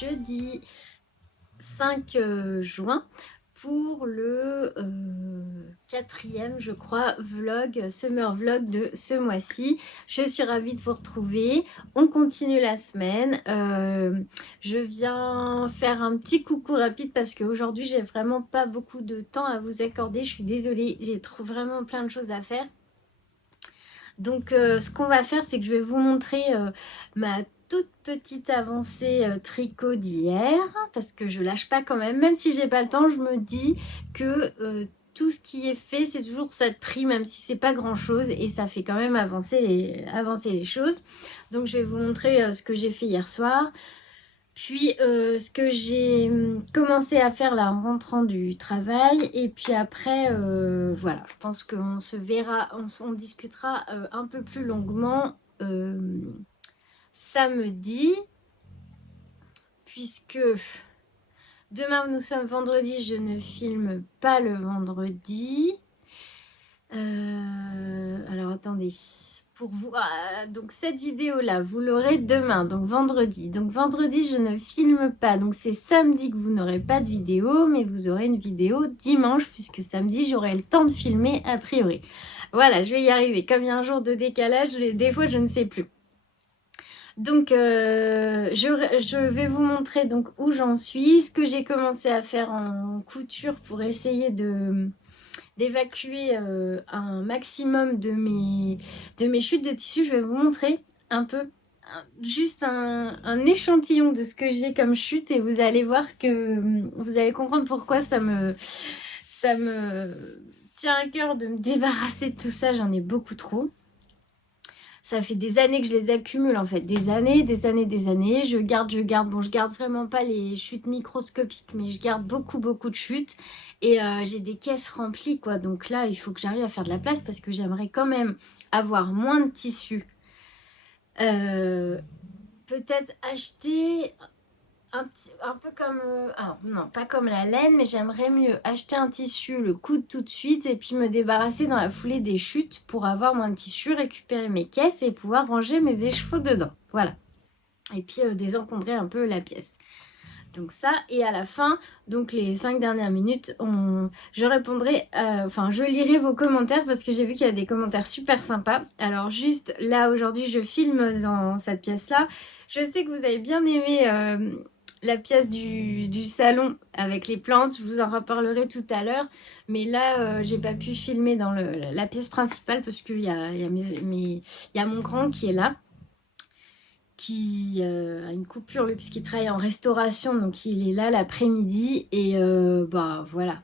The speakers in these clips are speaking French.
jeudi 5 juin pour le quatrième, je crois, vlog, summer vlog de ce mois-ci. Je suis ravie de vous retrouver. On continue la semaine. Je viens faire un petit coucou rapide parce qu'aujourd'hui, j'ai vraiment pas beaucoup de temps à vous accorder. Je suis désolée, j'ai vraiment plein de choses à faire. Donc, ce qu'on va faire, c'est que je vais vous montrer ma toute petite avancée tricot d'hier, parce que je lâche pas quand même si j'ai pas le temps. Je me dis que tout ce qui est fait, c'est toujours ça de prix, même si c'est pas grand chose, et ça fait quand même avancer les choses. Donc je vais vous montrer ce que j'ai fait hier soir, puis ce que j'ai commencé à faire là en rentrant du travail, et puis après voilà, je pense qu'on se verra, on discutera un peu plus longuement samedi, puisque demain nous sommes vendredi, je ne filme pas le vendredi. Alors attendez, pour vous, donc cette vidéo là vous l'aurez demain, donc vendredi. Donc vendredi je ne filme pas, donc c'est samedi que vous n'aurez pas de vidéo, mais vous aurez une vidéo dimanche, puisque samedi j'aurai le temps de filmer a priori. Voilà, je vais y arriver. Comme il y a un jour de décalage, des fois je ne sais plus. Donc je vais vous montrer donc où j'en suis, ce que j'ai commencé à faire en couture pour essayer d'évacuer un maximum de mes chutes de tissu. Je vais vous montrer un peu, juste un échantillon de ce que j'ai comme chute, et vous allez voir que vous allez comprendre pourquoi ça me tient à cœur de me débarrasser de tout ça. J'en ai beaucoup trop. Ça fait des années que je les accumule en fait, des années. Je garde. Bon, je garde vraiment pas les chutes microscopiques, mais je garde beaucoup de chutes. Et j'ai des caisses remplies quoi. Donc là, il faut que j'arrive à faire de la place, parce que j'aimerais quand même avoir moins de tissu. Peut-être acheter un peu comme... alors non, pas comme la laine, mais j'aimerais mieux acheter un tissu, le coudre tout de suite, et puis me débarrasser dans la foulée des chutes pour avoir moins de tissu, récupérer mes caisses et pouvoir ranger mes écheveaux dedans. Voilà. Et puis désencombrer un peu la pièce. Donc ça, et à la fin, donc les 5 dernières minutes, je répondrai, enfin je lirai vos commentaires, parce que j'ai vu qu'il y a des commentaires super sympas. Alors juste là, aujourd'hui, je filme dans cette pièce-là. Je sais que vous avez bien aimé la pièce du salon avec les plantes, je vous en reparlerai tout à l'heure. Mais là, j'ai pas pu filmer dans la pièce principale, parce qu'il y a mon grand qui est là, qui a une coupure lui, puisqu'il travaille en restauration, donc il est là l'après-midi, et bah voilà,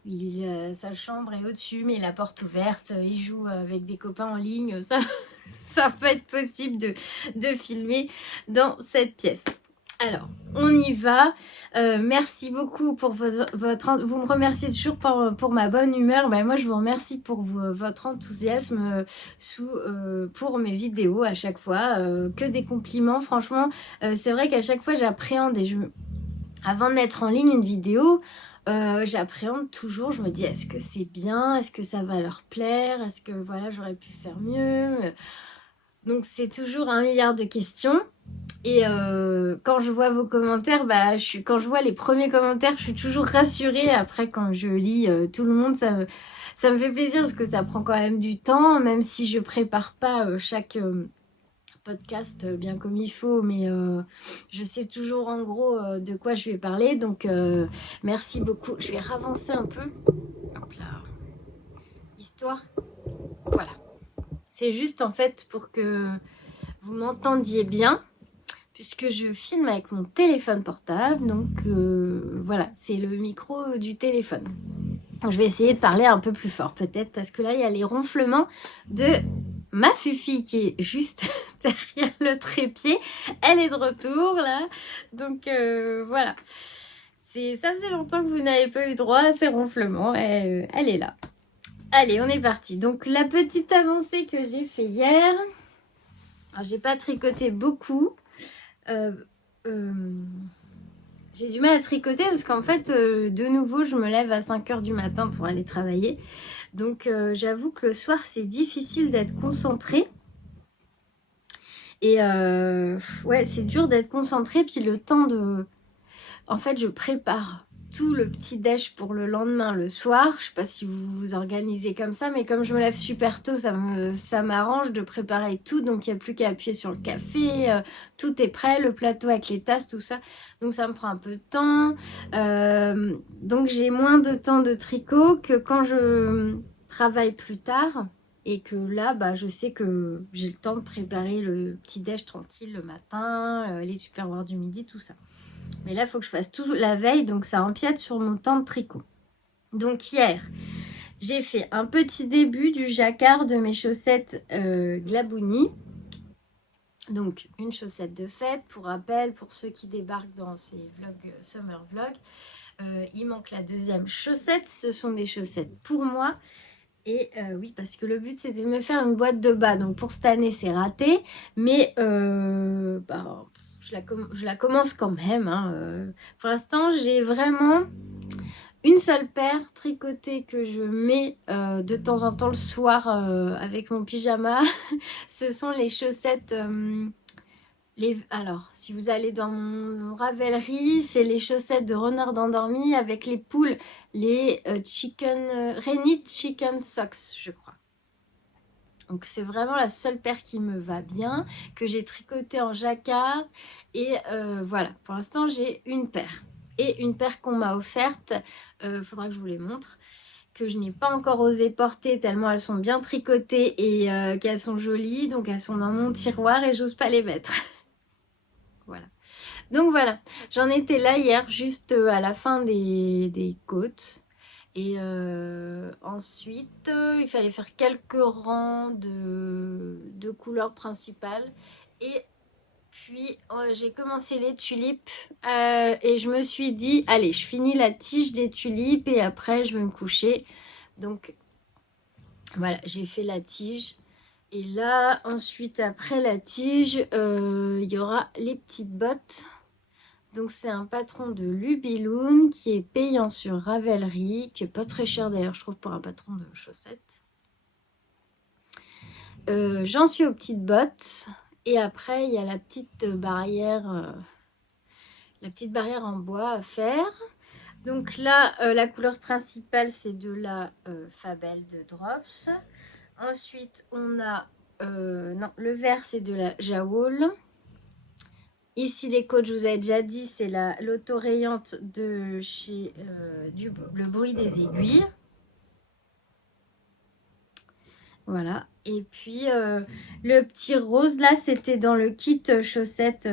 sa chambre est au-dessus, mais la porte ouverte, il joue avec des copains en ligne, ça peut être possible de filmer dans cette pièce. Alors, on y va. Merci beaucoup pour votre... Vous me remerciez toujours pour ma bonne humeur. Ben, moi, je vous remercie pour votre enthousiasme pour mes vidéos à chaque fois. Que des compliments, franchement. C'est vrai qu'à chaque fois, j'appréhende, avant de mettre en ligne une vidéo, j'appréhende toujours. Je me dis, est-ce que c'est bien? Est-ce que ça va leur plaire? Est-ce que voilà, j'aurais pu faire mieux? Donc, c'est toujours un milliard de questions. Et quand je vois vos commentaires, quand je vois les premiers commentaires, je suis toujours rassurée. Après, quand je lis tout le monde, ça me fait plaisir, parce que ça prend quand même du temps, même si je prépare pas chaque podcast bien comme il faut, mais je sais toujours en gros de quoi je vais parler. Donc merci beaucoup. Je vais ravancer un peu. Hop là. Histoire. Voilà. C'est juste en fait pour que vous m'entendiez bien, puisque je filme avec mon téléphone portable. Donc voilà, c'est le micro du téléphone. Je vais essayer de parler un peu plus fort peut-être, parce que là il y a les ronflements de ma Fufi qui est juste derrière le trépied. Elle est de retour là, donc voilà. Ça faisait longtemps que vous n'avez pas eu droit à ces ronflements, et elle est là. Allez, on est parti. Donc la petite avancée que j'ai fait hier, alors j'ai pas tricoté beaucoup. J'ai du mal à tricoter, parce qu'en fait de nouveau je me lève à 5h du matin pour aller travailler, donc j'avoue que le soir c'est difficile d'être concentrée, et ouais, c'est dur d'être concentrée, puis le temps en fait, je prépare tout le petit déj pour le lendemain, le soir. Je sais pas si vous vous organisez comme ça, mais comme je me lève super tôt, ça m'arrange de préparer tout. Donc, il n'y a plus qu'à appuyer sur le café. Tout est prêt, le plateau avec les tasses, tout ça. Donc, ça me prend un peu de temps. Donc, j'ai moins de temps de tricot que quand je travaille plus tard. Et que là, bah, je sais que j'ai le temps de préparer le petit déj tranquille le matin, les tupperwares du midi, tout ça. Mais là, il faut que je fasse tout la veille, donc ça empiète sur mon temps de tricot. Donc hier, j'ai fait un petit début du jacquard de mes chaussettes Glabouni. Donc une chaussette de fête, pour rappel, pour ceux qui débarquent dans ces vlogs, summer vlogs. Il manque la deuxième chaussette, ce sont des chaussettes pour moi. Et oui, parce que le but c'était de me faire une boîte de bas. Donc pour cette année c'est raté. Mais bah, je la commence quand même. Hein. Pour l'instant j'ai vraiment une seule paire tricotée que je mets de temps en temps le soir avec mon pyjama. Ce sont les chaussettes... Alors, si vous allez dans mon Ravelry, c'est les chaussettes de renard endormi avec les poules, les Renit Chicken Socks, je crois. Donc c'est vraiment la seule paire qui me va bien, que j'ai tricotée en jacquard. Et voilà, pour l'instant j'ai une paire. Et une paire qu'on m'a offerte, faudra que je vous les montre, que je n'ai pas encore osé porter tellement elles sont bien tricotées et qu'elles sont jolies. Donc elles sont dans mon tiroir et j'ose pas les mettre. Voilà. Donc voilà, j'en étais là hier, juste à la fin des côtes. Et ensuite, il fallait faire quelques rangs de couleurs principales. Et puis, j'ai commencé les tulipes et je me suis dit, allez, je finis la tige des tulipes et après, je vais me coucher. Donc, voilà, j'ai fait la tige. Et là, ensuite, après la tige, il y aura les petites bottes. Donc c'est un patron de Lubiloon qui est payant sur Ravelry, qui est pas très cher d'ailleurs, je trouve, pour un patron de chaussettes. J'en suis aux petites bottes. Et après, il y a la petite barrière en bois à faire. Donc là, la couleur principale, c'est de la Fabel de Drops. Ensuite, on a... non, le vert, c'est de la Jawool. Ici, les côtes, je vous avais déjà dit, c'est l'autorayante de chez Le Bruit des Aiguilles. Voilà. Et puis, le petit rose, là, c'était dans le kit chaussettes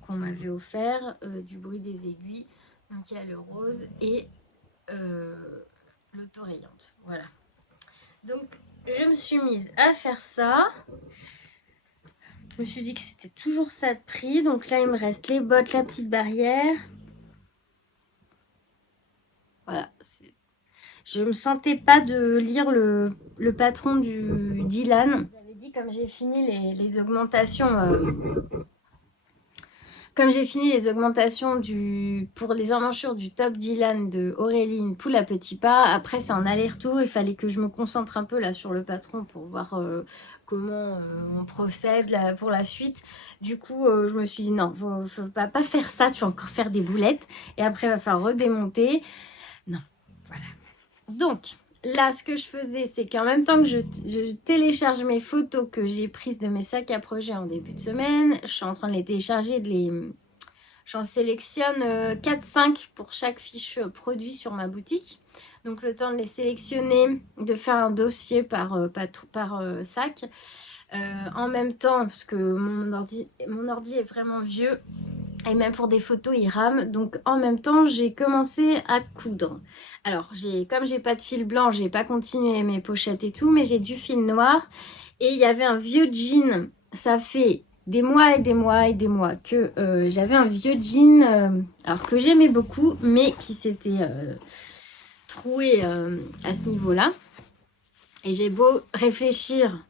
qu'on m'avait offert du Bruit des Aiguilles. Donc, il y a le rose et l'autorayante. Voilà. Donc, je me suis mise à faire ça. Je me suis dit que c'était toujours ça de prix. Donc là, il me reste les bottes, la petite barrière. Voilà. Je ne me sentais pas de lire le patron du Dylan. J'avais dit, comme j'ai fini les augmentations... Comme j'ai fini les augmentations pour les emmanchures du top Dylan de Aurélie Poule à petits pas, après c'est un aller-retour, il fallait que je me concentre un peu là sur le patron pour voir comment on procède là, pour la suite. Du coup, je me suis dit non, faut pas faire ça, tu vas encore faire des boulettes et après il va falloir redémonter. Non, voilà. Donc... Là, ce que je faisais, c'est qu'en même temps que je télécharge mes photos que j'ai prises de mes sacs à projet en début de semaine, je suis en train de les télécharger, j'en sélectionne 4-5 pour chaque fiche produit sur ma boutique. Donc le temps de les sélectionner, de faire un dossier par sac. En même temps, parce que mon ordi est vraiment vieux, et même pour des photos, il rame. Donc en même temps, j'ai commencé à coudre. Alors, comme j'ai pas de fil blanc, j'ai pas continué mes pochettes et tout, mais j'ai du fil noir. Et il y avait un vieux jean. Ça fait des mois et des mois et des mois que j'avais un vieux jean, alors que j'aimais beaucoup, mais qui s'était troué à ce niveau-là. Et j'ai beau réfléchir,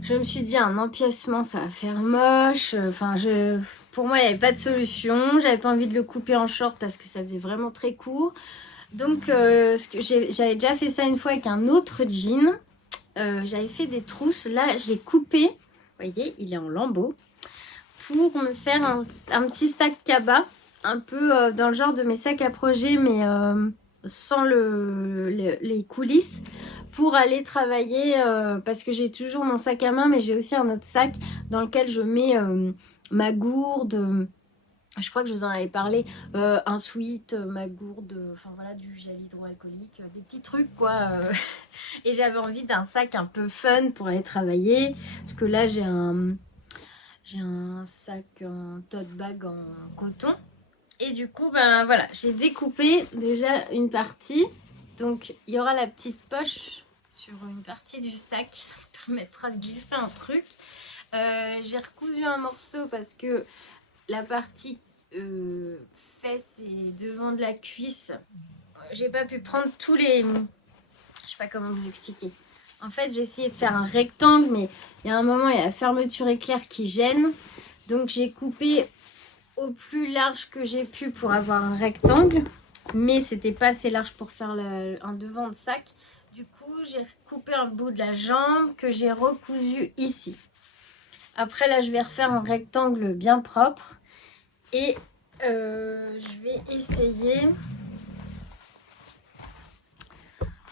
je me suis dit un empiècement, ça va faire moche. Enfin, pour moi, il n'y avait pas de solution. J'avais pas envie de le couper en short parce que ça faisait vraiment très court. Donc, j'avais déjà fait ça une fois avec un autre jean. J'avais fait des trousses. Là, j'ai coupé. Vous voyez, il est en lambeaux. Pour me faire un petit sac cabas un peu dans le genre de mes sacs à projet, mais sans les coulisses, pour aller travailler, parce que j'ai toujours mon sac à main, mais j'ai aussi un autre sac dans lequel je mets ma gourde. Je crois que je vous en avais parlé, un sweat, ma gourde, enfin voilà, du gel hydroalcoolique, des petits trucs quoi. Et j'avais envie d'un sac un peu fun pour aller travailler, parce que là j'ai un sac, un tote bag en coton. Et du coup, ben voilà, j'ai découpé déjà une partie. Donc il y aura la petite poche sur une partie du sac, ça me permettra de glisser un truc. J'ai recousu un morceau parce que la partie fesses et devant de la cuisse, j'ai pas pu prendre tous les... Je sais pas comment vous expliquer. En fait, j'ai essayé de faire un rectangle, mais il y a un moment, il y a la fermeture éclair qui gêne. Donc j'ai coupé au plus large que j'ai pu pour avoir un rectangle, mais c'était pas assez large pour faire un devant de sac. Du coup, j'ai coupé un bout de la jambe que j'ai recousu ici. Après, là, je vais refaire un rectangle bien propre. Et je vais essayer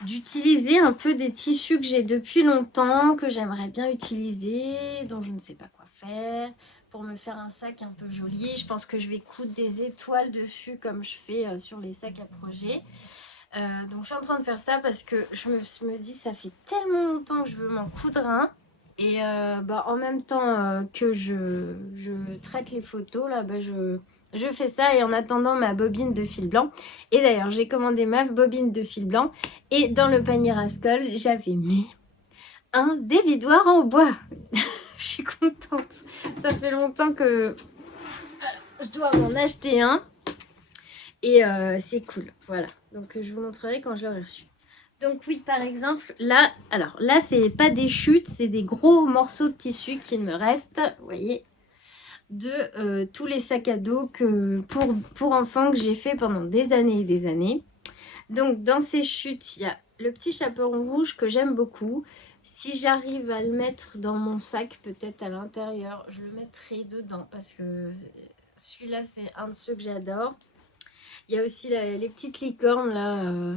d'utiliser un peu des tissus que j'ai depuis longtemps, que j'aimerais bien utiliser, dont je ne sais pas quoi faire, pour me faire un sac un peu joli. Je pense que je vais coudre des étoiles dessus comme je fais sur les sacs à projet. Donc je suis en train de faire ça parce que je me dis ça fait tellement longtemps que je veux m'en coudre un. Et en même temps que je traite les photos, là, je fais ça et en attendant ma bobine de fil blanc. Et d'ailleurs, j'ai commandé ma bobine de fil blanc. Et dans le panier Rascol, j'avais mis un dévidoir en bois. Je suis contente. Ça fait longtemps que je dois m'en acheter un. Et c'est cool. Voilà. Donc je vous montrerai quand je l'aurai reçu. Donc oui, par exemple, là, alors là, c'est pas des chutes, c'est des gros morceaux de tissu qu'il me reste, vous voyez, de tous les sacs à dos pour enfants que j'ai fait pendant des années et des années. Donc dans ces chutes, il y a le petit chaperon rouge que j'aime beaucoup. Si j'arrive à le mettre dans mon sac, peut-être à l'intérieur, je le mettrai dedans parce que celui-là, c'est un de ceux que j'adore. Il y a aussi les petites licornes là.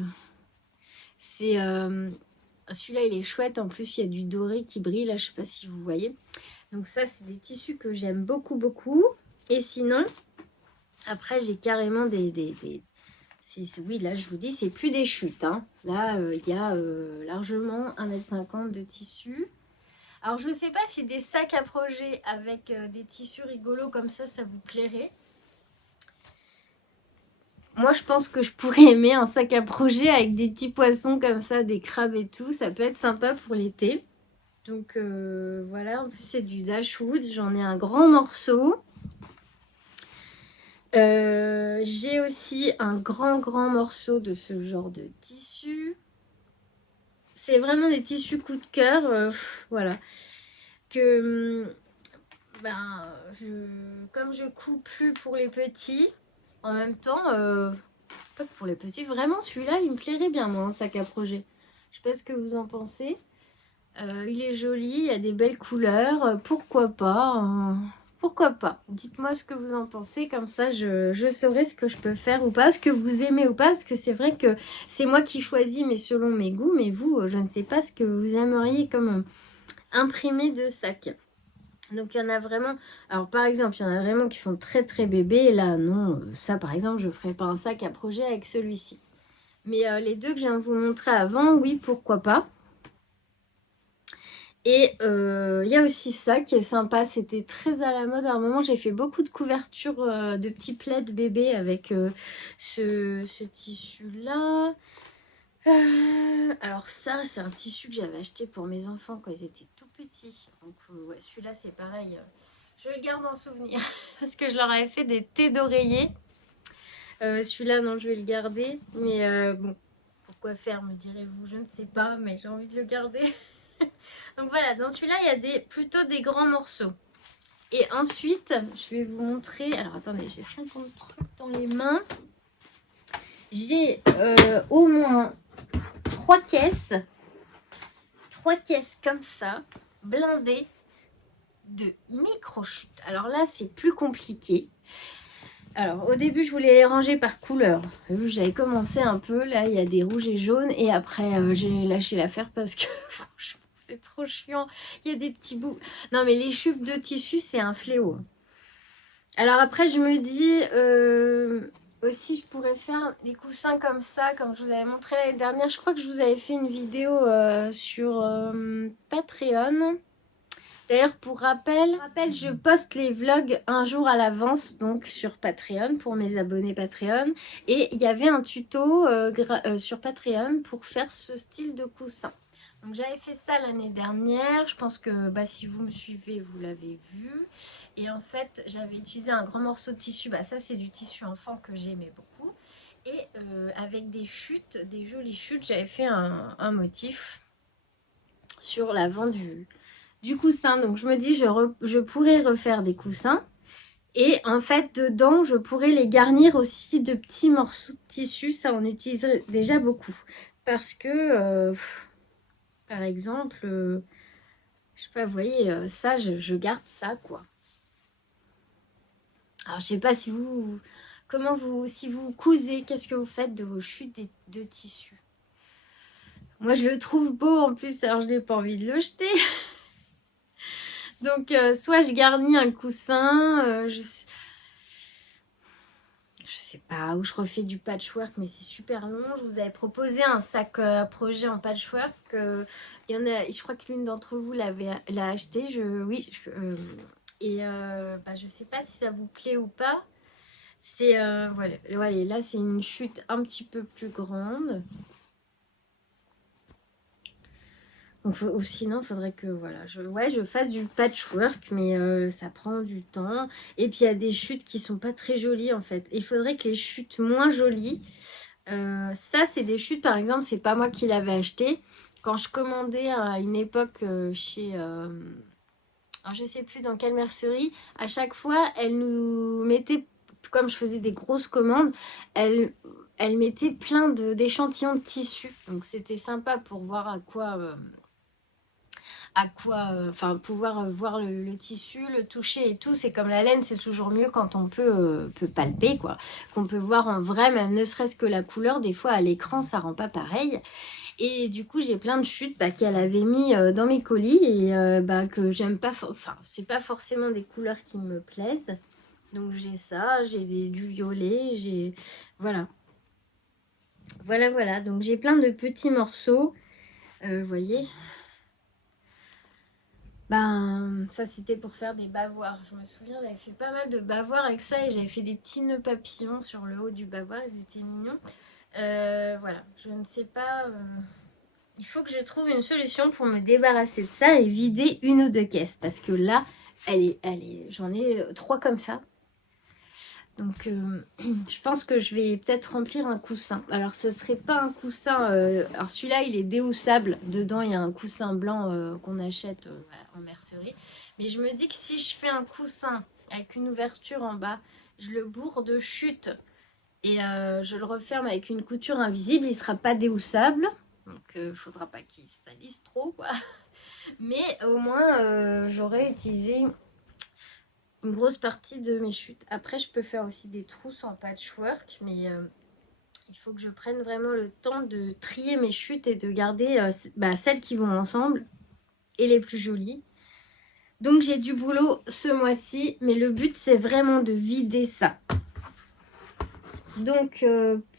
Celui-là, il est chouette. En plus, il y a du doré qui brille. Là, je sais pas si vous voyez. Donc ça, c'est des tissus que j'aime beaucoup, beaucoup. Et sinon, après, j'ai carrément oui, là, je vous dis, c'est plus des chutes. Hein. Là, il y a largement 1,50 m de tissu. Alors, je ne sais pas si des sacs à projet avec des tissus rigolos comme ça vous plairait. Moi, je pense que je pourrais aimer un sac à projet avec des petits poissons comme ça, des crabes et tout. Ça peut être sympa pour l'été. Donc voilà, en plus c'est du Dashwood. J'en ai un grand morceau. J'ai aussi un grand morceau de ce genre de tissu. C'est vraiment des tissus coup de cœur. Voilà. Que comme je couds plus pour les petits, en même temps... pas que pour les petits, vraiment celui-là il me plairait bien moi en sac à projet. Je sais pas ce que vous en pensez. Il est joli, il y a des belles couleurs, pourquoi pas hein. Pourquoi pas, dites-moi ce que vous en pensez, comme ça je saurai ce que je peux faire ou pas, ce que vous aimez ou pas, parce que c'est vrai que c'est moi qui choisis mais selon mes goûts, mais vous je ne sais pas ce que vous aimeriez comme imprimé de sac. Donc il y en a vraiment, alors par exemple, il y en a vraiment qui font très très bébé. Et là non, ça par exemple, je ne ferai pas un sac à projet avec celui-ci. Mais les deux que je viens de vous montrer avant, oui, pourquoi pas. Et il y a aussi ça qui est sympa, c'était très à la mode. À un moment, j'ai fait beaucoup de couvertures de petits plaids bébés avec ce tissu-là. Alors ça, c'est un tissu que j'avais acheté pour mes enfants quand ils étaient tout petits. Donc ouais, celui-là, c'est pareil. Je le garde en souvenir parce que je leur avais fait des thés d'oreiller. Celui-là, non, je vais le garder. Mais bon, pourquoi faire, me direz-vous? Je ne sais pas, mais j'ai envie de le garder. Donc voilà, dans celui-là, il y a plutôt des grands morceaux. Et ensuite, je vais vous montrer... Alors attendez, j'ai 50 trucs dans les mains. J'ai au moins 3 caisses. 3 caisses comme ça, blindées de micro-chutes. Alors là, c'est plus compliqué. Alors, au début, je voulais les ranger par couleur. J'avais commencé un peu, là, il y a des rouges et jaunes. Et après, j'ai lâché l'affaire parce que, franchement, c'est trop chiant. Il y a des petits bouts. Non, mais les chupes de tissu, c'est un fléau. Alors après, je me dis, aussi, je pourrais faire des coussins comme ça, comme je vous avais montré l'année dernière. Je crois que je vous avais fait une vidéo sur Patreon. D'ailleurs, pour rappel, je poste les vlogs un jour à l'avance, donc sur Patreon, pour mes abonnés Patreon. Et il y avait un tuto sur Patreon pour faire ce style de coussin. Donc j'avais fait ça l'année dernière, je pense que bah, si vous me suivez, vous l'avez vu. Et en fait, j'avais utilisé un grand morceau de tissu, bah, ça c'est du tissu enfant que j'aimais beaucoup. Et avec des chutes, des jolies chutes, j'avais fait un motif sur l'avant du coussin. Donc je me dis, je pourrais refaire des coussins. Et en fait, dedans, je pourrais les garnir aussi de petits morceaux de tissu. Ça, on utiliserait déjà beaucoup. Parce que, par exemple, je sais pas, vous voyez, ça, je garde ça, quoi. Alors, je sais pas si vous... Comment vous... Si vous cousez, qu'est-ce que vous faites de vos chutes de tissu? Moi, je le trouve beau en plus, alors je n'ai pas envie de le jeter. Donc, soit je garnis un coussin, je sais pas, ou je refais du patchwork, mais c'est super long. Je vous avais proposé un sac à projet en patchwork. Il y en a, je crois que l'une d'entre vous l'a acheté. Bah, je sais pas si ça vous plaît ou pas. C'est voilà, là c'est une chute un petit peu plus grande. Donc, ou sinon, il faudrait que voilà, je fasse du patchwork, mais ça prend du temps. Et puis, il y a des chutes qui sont pas très jolies en fait. Il faudrait que les chutes moins jolies, ça, c'est des chutes, par exemple, c'est pas moi qui l'avais acheté. Quand je commandais à une époque chez... alors, je sais plus dans quelle mercerie, à chaque fois, elle nous mettait, comme je faisais des grosses commandes, elle mettait plein d'échantillons de tissu. Donc, c'était sympa pour voir enfin pouvoir voir le tissu, le toucher et tout. C'est comme la laine, c'est toujours mieux quand on peut palper, quoi, qu'on peut voir en vrai, même ne serait-ce que la couleur. Des fois à l'écran ça rend pas pareil. Et du coup j'ai plein de chutes qu'elle avait mis dans mes colis et que j'aime pas, enfin c'est pas forcément des couleurs qui me plaisent. Donc j'ai ça, j'ai du violet, j'ai voilà, donc j'ai plein de petits morceaux, vous voyez. Ben, ça c'était pour faire des bavoirs. Je me souviens, j'avais fait pas mal de bavoirs avec ça et j'avais fait des petits nœuds papillons sur le haut du bavoir. Ils étaient mignons. Voilà, je ne sais pas. Il faut que je trouve une solution pour me débarrasser de ça et vider une ou deux caisses. Parce que là, j'en ai trois comme ça. Donc, je pense que je vais peut-être remplir un coussin. Alors, ce serait pas un coussin... alors, celui-là, il est déhoussable. Dedans, il y a un coussin blanc qu'on achète en mercerie. Mais je me dis que si je fais un coussin avec une ouverture en bas, je le bourre de chute et je le referme avec une couture invisible, il sera pas déhoussable. Donc, il faudra pas qu'il se salisse trop, quoi. Mais au moins, j'aurais utilisé une grosse partie de mes chutes. Après, je peux faire aussi des trousses en patchwork, mais il faut que je prenne vraiment le temps de trier mes chutes et de garder celles qui vont ensemble et les plus jolies. Donc j'ai du boulot ce mois-ci, mais le but c'est vraiment de vider ça. Donc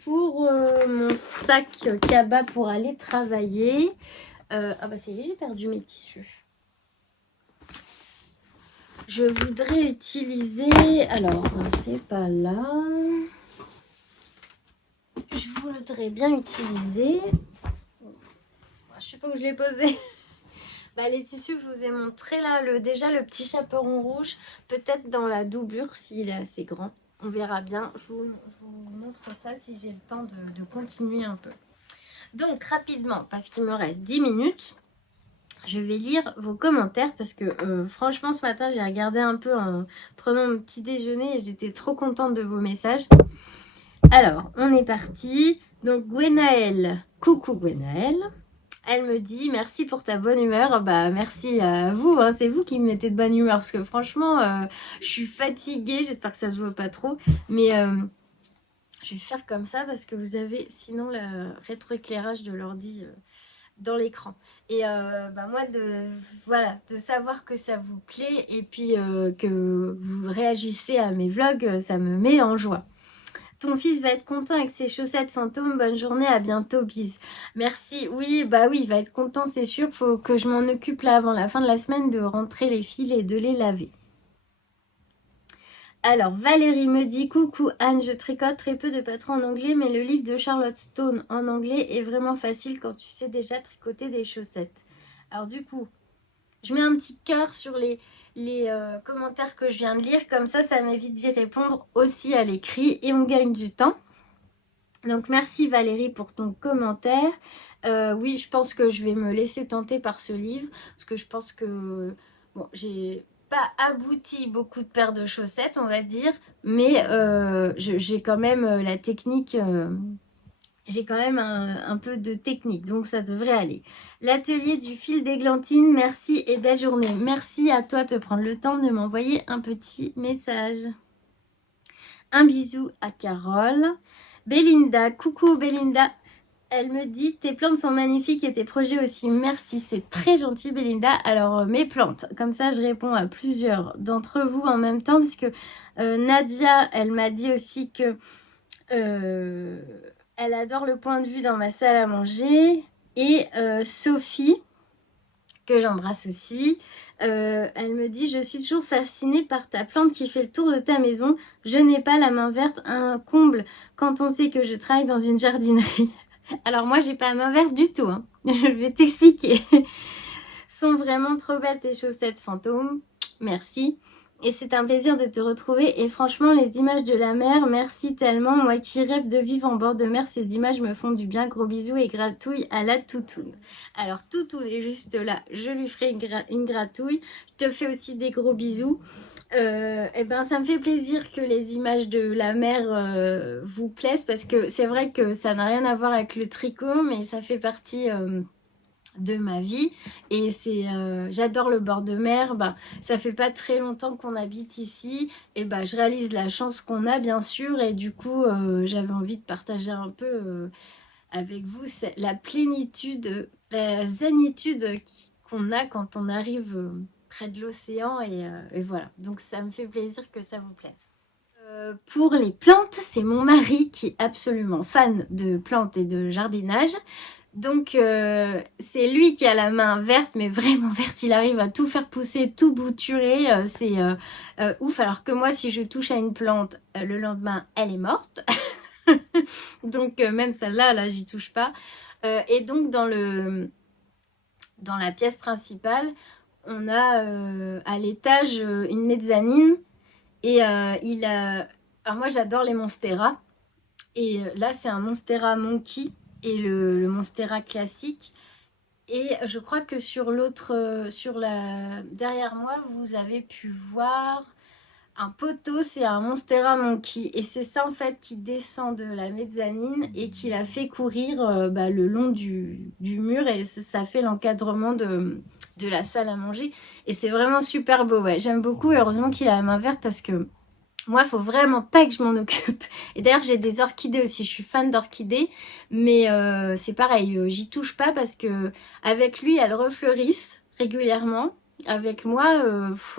pour mon sac cabas pour aller travailler, ah bah ça y est, j'ai perdu mes tissus. Je voudrais utiliser, alors c'est pas là, je voudrais bien utiliser, je sais pas où je l'ai posé, les tissus que je vous ai montré là, déjà le petit chaperon rouge, peut-être dans la doublure s'il est assez grand, on verra bien, je vous montre ça si j'ai le temps de continuer un peu. Donc rapidement, parce qu'il me reste 10 minutes, je vais lire vos commentaires parce que franchement ce matin j'ai regardé un peu en prenant mon petit déjeuner et j'étais trop contente de vos messages. Alors on est parti. Donc Gwenaëlle, coucou Gwenaëlle. Elle me dit merci pour ta bonne humeur. Bah merci à vous, hein, c'est vous qui me mettez de bonne humeur parce que franchement, je suis fatiguée. J'espère que ça se voit pas trop, mais je vais faire comme ça parce que vous avez sinon le rétroéclairage de l'ordi dans l'écran. Et bah moi, voilà, de savoir que ça vous plaît et puis que vous réagissez à mes vlogs, ça me met en joie. Ton fils va être content avec ses chaussettes fantômes. Bonne journée, à bientôt, bis. Merci. Oui, bah oui, il va être content, c'est sûr. Faut que je m'en occupe là avant la fin de la semaine de rentrer les fils et de les laver. Alors, Valérie me dit coucou Anne, je tricote très peu de patrons en anglais, mais le livre de Charlotte Stone en anglais est vraiment facile quand tu sais déjà tricoter des chaussettes. Alors du coup, je mets un petit cœur sur les commentaires que je viens de lire, comme ça m'évite d'y répondre aussi à l'écrit et on gagne du temps. Donc merci Valérie pour ton commentaire. Oui, je pense que je vais me laisser tenter par ce livre, parce que je pense que, bon, j'ai pas abouti beaucoup de paires de chaussettes, on va dire, mais j'ai quand même la technique, j'ai quand même un peu de technique, donc ça devrait aller. L'atelier du fil d'églantine, merci et belle journée. Merci à toi de prendre le temps de m'envoyer un petit message. Un bisou à Carole. Belinda, coucou Belinda. Elle me dit tes plantes sont magnifiques et tes projets aussi. Merci, c'est très gentil Belinda. Alors mes plantes, comme ça je réponds à plusieurs d'entre vous en même temps parce que Nadia, elle m'a dit aussi que elle adore le point de vue dans ma salle à manger. Et Sophie, que j'embrasse aussi, elle me dit je suis toujours fascinée par ta plante qui fait le tour de ta maison. Je n'ai pas la main verte, un comble quand on sait que je travaille dans une jardinerie. Alors moi j'ai pas la main verte du tout, hein. Je vais t'expliquer. Sont vraiment trop belles tes chaussettes fantômes. Merci. Et c'est un plaisir de te retrouver. Et franchement, les images de la mer, merci tellement. Moi qui rêve de vivre en bord de mer, ces images me font du bien. Gros bisous et gratouille à la toutoune. Alors, Toutoune est juste là. Je lui ferai une gratouille. Je te fais aussi des gros bisous. Et ben, ça me fait plaisir que les images de la mer vous plaisent parce que c'est vrai que ça n'a rien à voir avec le tricot, mais ça fait partie de ma vie et c'est j'adore le bord de mer. Bah, ça fait pas très longtemps qu'on habite ici et bah, je réalise la chance qu'on a bien sûr et du coup j'avais envie de partager un peu avec vous la plénitude, la zénitude qu'on a quand on arrive près de l'océan et voilà, donc ça me fait plaisir que ça vous plaise. Pour les plantes, c'est mon mari qui est absolument fan de plantes et de jardinage. Donc c'est lui qui a la main verte, mais vraiment verte, il arrive à tout faire pousser, tout bouturer, c'est ouf. Alors que moi, si je touche à une plante, le lendemain, elle est morte. Donc même celle-là, là, j'y touche pas. Et donc dans la pièce principale, on a à l'étage une mezzanine et il a... Alors moi, j'adore les monstera. Et là, c'est un monstera monkey et le monstera classique. Et je crois que sur l'autre, derrière moi, vous avez pu voir un poteau, c'est un monstera monkey. Et c'est ça en fait qui descend de la mezzanine et qui la fait courir bah, le long du mur. Et ça fait l'encadrement de la salle à manger. Et c'est vraiment super beau, ouais. J'aime beaucoup et heureusement qu'il a la main verte parce que moi, il faut vraiment pas que je m'en occupe. Et d'ailleurs, j'ai des orchidées aussi. Je suis fan d'orchidées. Mais c'est pareil, j'y touche pas parce que avec lui, elles refleurissent régulièrement. Avec moi,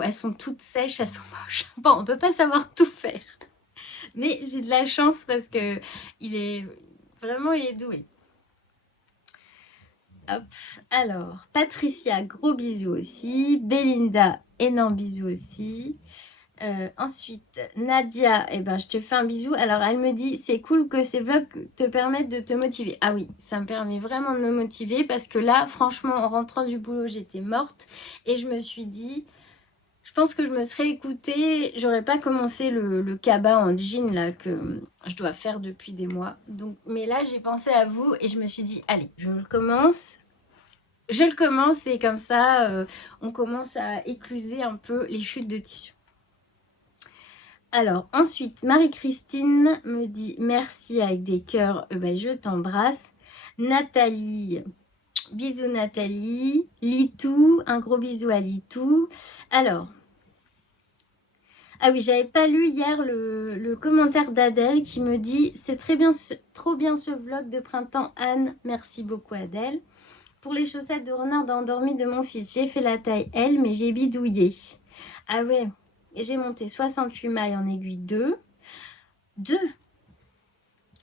elles sont toutes sèches, elles sont moches. Bon, on peut pas savoir tout faire. Mais j'ai de la chance parce que il est doué. Hop, alors, Patricia, gros bisous aussi. Belinda, énorme bisous aussi. Ensuite, Nadia, eh ben, je te fais un bisou. Alors, elle me dit, c'est cool que ces vlogs te permettent de te motiver. Ah oui, ça me permet vraiment de me motiver parce que là, franchement, en rentrant du boulot, j'étais morte et je me suis dit, je pense que je me serais écoutée, j'aurais pas commencé le cabas en jean là que je dois faire depuis des mois. Donc, mais là, j'ai pensé à vous et je me suis dit, allez, je le commence. Je le commence et comme ça, on commence à écluser un peu les chutes de tissu. Alors ensuite, Marie-Christine me dit merci avec des cœurs, ben, je t'embrasse. Nathalie, Bisous Nathalie. Litou, un gros bisou à Litou. Alors, ah oui, j'avais pas lu hier le commentaire d'Adèle qui me dit c'est très bien, trop bien ce vlog de printemps Anne. Merci beaucoup Adèle. Pour les chaussettes de renard endormi de mon fils, j'ai fait la taille L mais j'ai bidouillé. Ah ouais, et j'ai monté 68 mailles en aiguille 2. 2.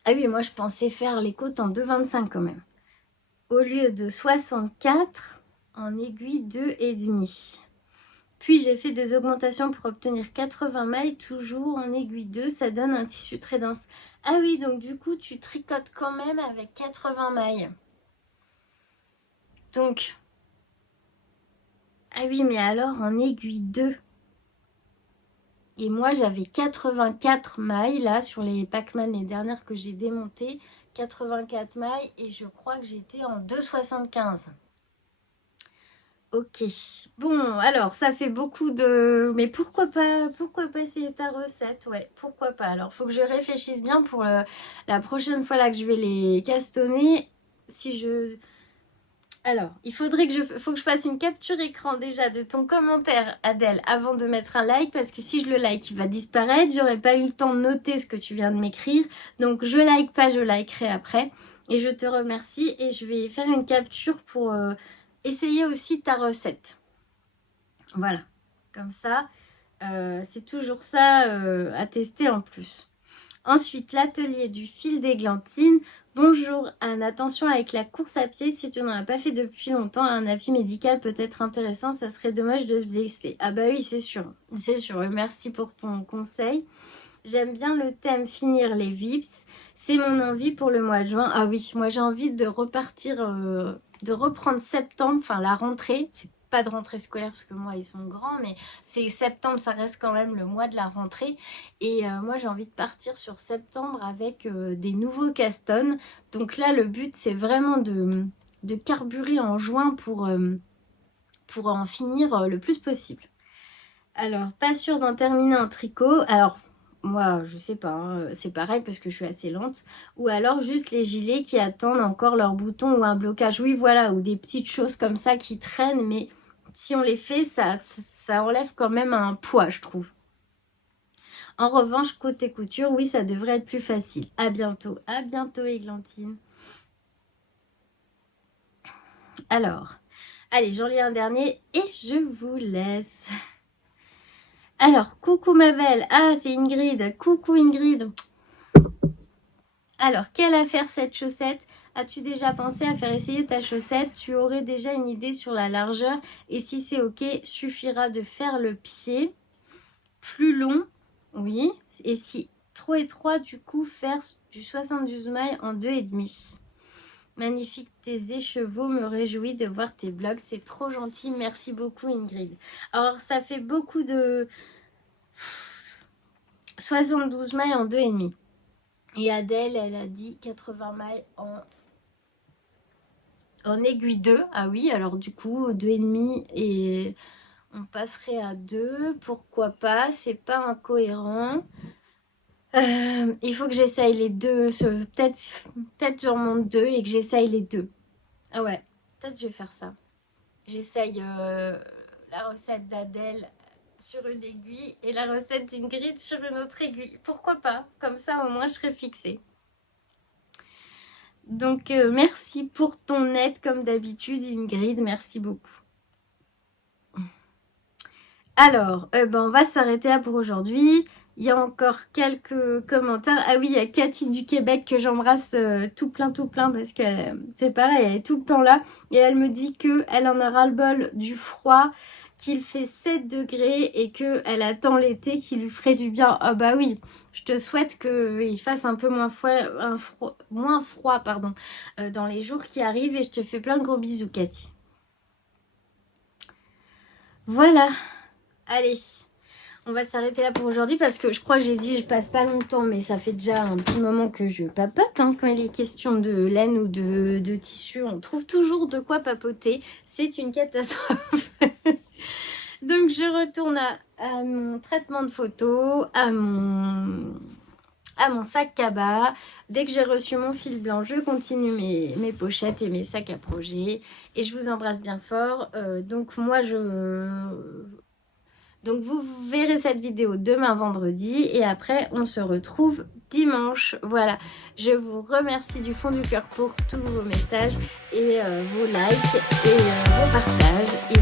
Ah oui, moi je pensais faire les côtes en 2,25 quand même. Au lieu de 64 en aiguille 2,5. Puis j'ai fait des augmentations pour obtenir 80 mailles, toujours en aiguille 2, ça donne un tissu très dense. Ah oui, donc du coup tu tricotes quand même avec 80 mailles. Donc, ah oui, mais alors en aiguille 2. Et moi j'avais 84 mailles là sur les Pac-Man, les dernières que j'ai démontées. 84 mailles et je crois que j'étais en 2,75. Ok, bon, alors ça fait beaucoup de... Mais pourquoi pas essayer ta recette? Ouais, pourquoi pas? Alors, faut que je réfléchisse bien pour la prochaine fois là que je vais les castonner. Si je... Alors, il faudrait que faut que je fasse une capture écran déjà de ton commentaire, Adèle, avant de mettre un like, parce que si je le like, il va disparaître. J'aurais pas eu le temps de noter ce que tu viens de m'écrire. Donc, je like pas, je likerai après. Et je te remercie et je vais faire une capture pour... essayer aussi ta recette. Voilà, comme ça, c'est toujours ça à tester en plus. Ensuite, l'atelier du fil d'églantine. Bonjour Anne, attention avec la course à pied, si tu n'en as pas fait depuis longtemps, un avis médical peut être intéressant, ça serait dommage de se blesser. Ah bah oui, c'est sûr, merci pour ton conseil. J'aime bien le thème finir les VIPS. C'est mon envie pour le mois de juin. Ah oui, moi j'ai envie de repartir, de reprendre septembre, enfin la rentrée. C'est pas de rentrée scolaire parce que moi ils sont grands, mais c'est septembre, ça reste quand même le mois de la rentrée. Et moi j'ai envie de partir sur septembre avec des nouveaux castones. Donc là le but c'est vraiment de carburer en juin pour en finir le plus possible. Alors, pas sûre d'en terminer en tricot. Alors, moi, je sais pas, hein, c'est pareil parce que je suis assez lente. Ou alors juste les gilets qui attendent encore leur bouton ou un blocage. Oui, voilà, ou des petites choses comme ça qui traînent. Mais si on les fait, ça enlève quand même un poids, je trouve. En revanche, côté couture, oui, ça devrait être plus facile. À bientôt, Églantine. Alors, allez, j'en lis un dernier et je vous laisse. Alors, coucou ma belle. Ah, c'est Ingrid. Coucou Ingrid. Alors, quelle affaire cette chaussette? As-tu déjà pensé à faire essayer ta chaussette? Tu aurais déjà une idée sur la largeur. Et si c'est ok, suffira de faire le pied plus long. Oui. Et si trop étroit, du coup, faire du 72 mailles en 2,5. Magnifique, tes écheveaux, me réjouis de voir tes blogs. C'est trop gentil. Merci beaucoup Ingrid. Alors, ça fait beaucoup de... 72 mailles en 2,5. Et Adèle, elle a dit 80 mailles en aiguille 2. Ah oui, alors du coup, 2,5 et on passerait à 2. Pourquoi pas? C'est pas incohérent. Il faut que j'essaye les deux. Peut-être j'en monte 2 et que j'essaye les deux. Ah ouais, peut-être je vais faire ça. J'essaye la recette d'Adèle sur une aiguille et la recette d'Ingrid sur une autre aiguille. Pourquoi pas? Comme ça, au moins, je serai fixée. Donc, merci pour ton aide, comme d'habitude, Ingrid. Merci beaucoup. Alors, on va s'arrêter là pour aujourd'hui. Il y a encore quelques commentaires. Ah oui, il y a Cathy du Québec que j'embrasse tout plein, parce que c'est pareil, elle est tout le temps là. Et elle me dit qu'elle en a ras-le-bol du froid, qu'il fait 7 degrés et qu'elle attend l'été qui lui ferait du bien. Ah bah oui, je te souhaite qu'il fasse un peu moins froid, dans les jours qui arrivent. Et je te fais plein de gros bisous, Cathy. Voilà. Allez, on va s'arrêter là pour aujourd'hui parce que je crois que j'ai dit je passe pas longtemps, mais ça fait déjà un petit moment que je papote. Hein, quand il est question de laine ou de tissu, on trouve toujours de quoi papoter. C'est une catastrophe. Donc je retourne à mon traitement de photo, à mon à mon sac cabas. Dès que j'ai reçu mon fil blanc, je continue mes pochettes et mes sacs à projet. Et je vous embrasse bien fort. Donc vous verrez cette vidéo demain vendredi et après on se retrouve dimanche. Voilà, je vous remercie du fond du cœur pour tous vos messages et vos likes et vos partages. Et